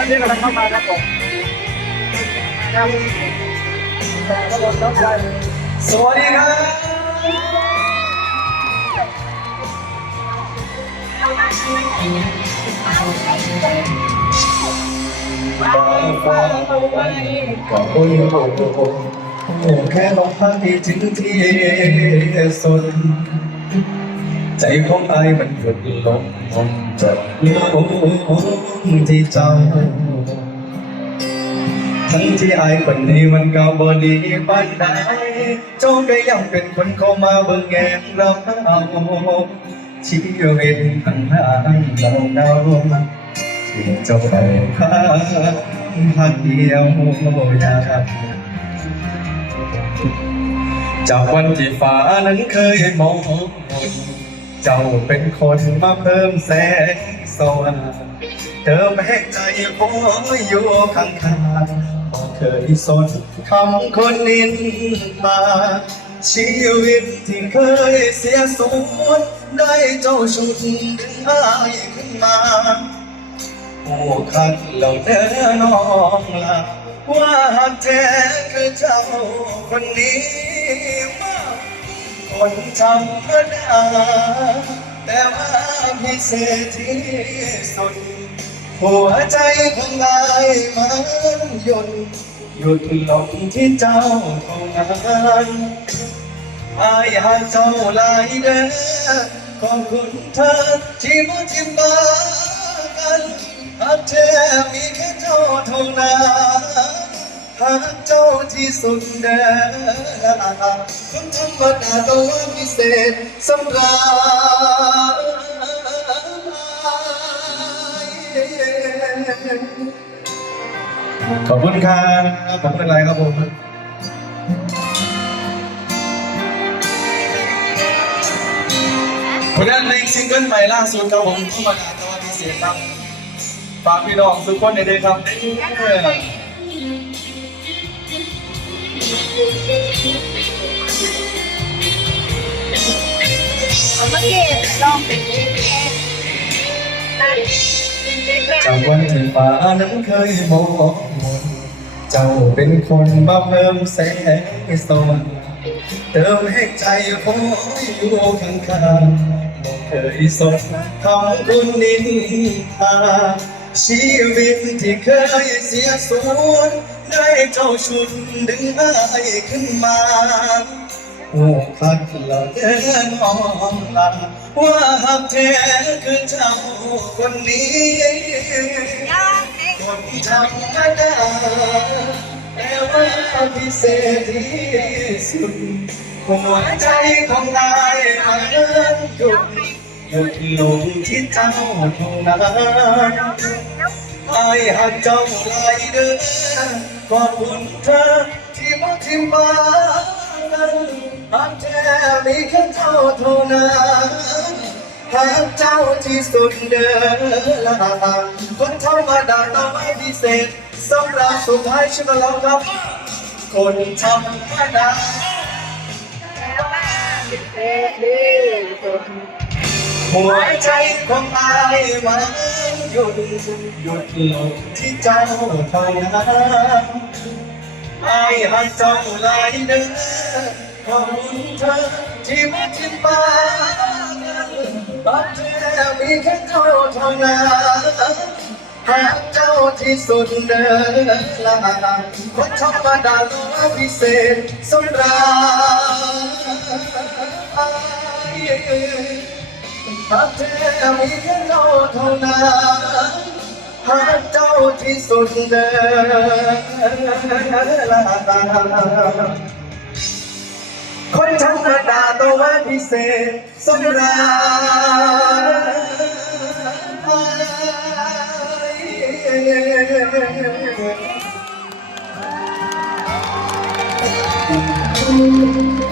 ท่านที่กำลังเข้ามาครับผมครับแต่ก็ลดน้ำใจสวัสดีครับก็โอ้ยโอ้โหโอ้แค่ลองพักที่ถึงที่สุด ใจของไอ้มันหยุดลงจะลงที่เจ้า ทั้งที่ไอ้คนนี้มันก็บ่ดีปานใดเจ้าก็ยังเป็นคนเข้ามาเบิ่งแยงเราชีวิตทั้งทางเราเราที่เจ้าได้พาพักเดียวอยากจากวันที่ฟ้านั้นเคยมอง เจ้าเป็นคนมาเพิ่มแสงสว่างเติมให้ใจผมอยู่ข้างๆบอกเคยสนคำคนนินมา ชีวิตที่เคยเสียสูญได้เจ้าชุดดึงอายขึ้นมาโอ้คัดเราเด้อน้องละว่าแท้คือเจ้าคนนี้มา คนธรรมดาแต่ว่าพิเศษที่สุด หัวใจของนายมันหยุดหยุดลงที่เจ้าเท่านั้นอายหากเจ้าลายเด้อขอบคุณเธอที่มาทิมบากันหากแท้มีแค่เจ้าเท่านั้น หากเจ้าที่สุดเด้อคนธรรมดาต้องว่าพิเศษสำหรับขอบคุณครับขอบคุณอะไรครับผมผลงานเพลงซิงเกิลใหม่ล่าสุดครับผมธรรมดาแต่ว่าพิเศษครับฝากพี่น้องทุกคนในเด้ครับ เมื่อกี้ลองเป็นแค่จากวันที่ฟ้านั้นเคยมองมนเจ้าเป็นคนมาเพิ่มแสงสว่างเติมให้ใจผมอยู่ข้างๆบอกเคยสนคำคุณนินทาชีวิตที่เคยเสียสูญ เจ้าชุดดึงอายขึ้นมาโอ้คัดเราเดินมองลาว่าหักแท้คือเจ้าคนนี้คนธรรมดาแต่ว่าพิเศษที่สุดหัวใจของนายมันหยุด หยุดลงที่เจ้าเท่านั้นไอ้หักเจ้าหลายเด้อขอบคุณเธอที่มาทิมมานหักแท้มีแค่เจ้าเท่านั้นหากเจ้าที่สุดเด้อละคนธรรมดาต้องไม่พิเศษสำหรับสุดท้ายฉันเราครับ คนธรรมดาแต่ หัวใจของอายมันหยุดหยุดลงที่เจ้าเท่านั้นอายหักเจ้าหลายเด้อนขอบคุณเธอที่ไมาทิมบ้าบัดแท้มีแค่เจ้าเท่านั้นหากเจ้าที่สุดเด้อละคนธรรมดาตัวพิเศษสำหรับหากเธอมีแค่เราเท่านั้นหากเจ้าที่สุดเดินคนธรรมดาตัวพิเศษสำหรับ